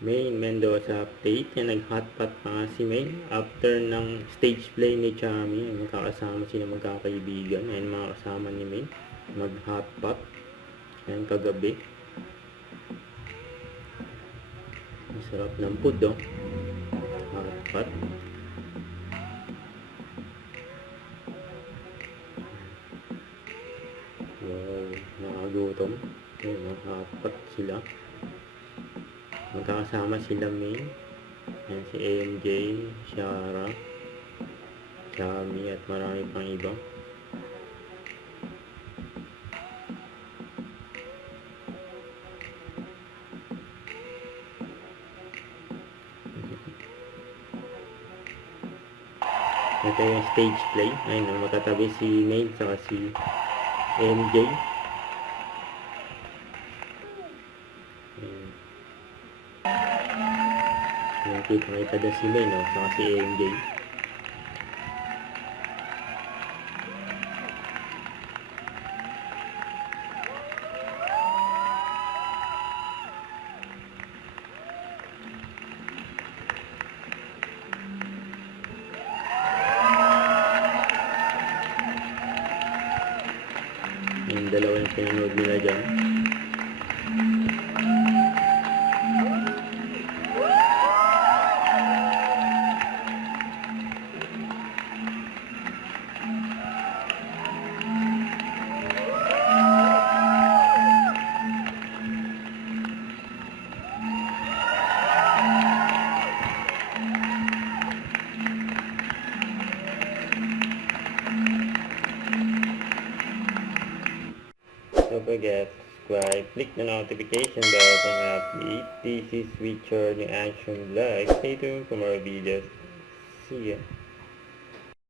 Main Mendoza update. Yan, nag-hotpot pa nga si Main. After ng stage play ni Chami, magkakasama sila magkakaibigan. Ayan, mga kasama ni Main. Mag-hotpot. Ayan, kagabi. Masarap ng food, oh. Hotpot. Wow, nakagutom. Ayan, mag-hotpot sila. Magkakasama sila Main. Ayan, si AMJ, Shara, Chami, at marami pang iba. Ito yung stage play. Ayun, magkatabi si Main saka si AMJ. Nakita doon si Main, no? Saka si AMJ. Yung dalawa yung pinanood nila dyan. Don't forget to subscribe, click the notification bell for an update. This is Richard, the Action Vlog. Stay tuned for more videos. See ya.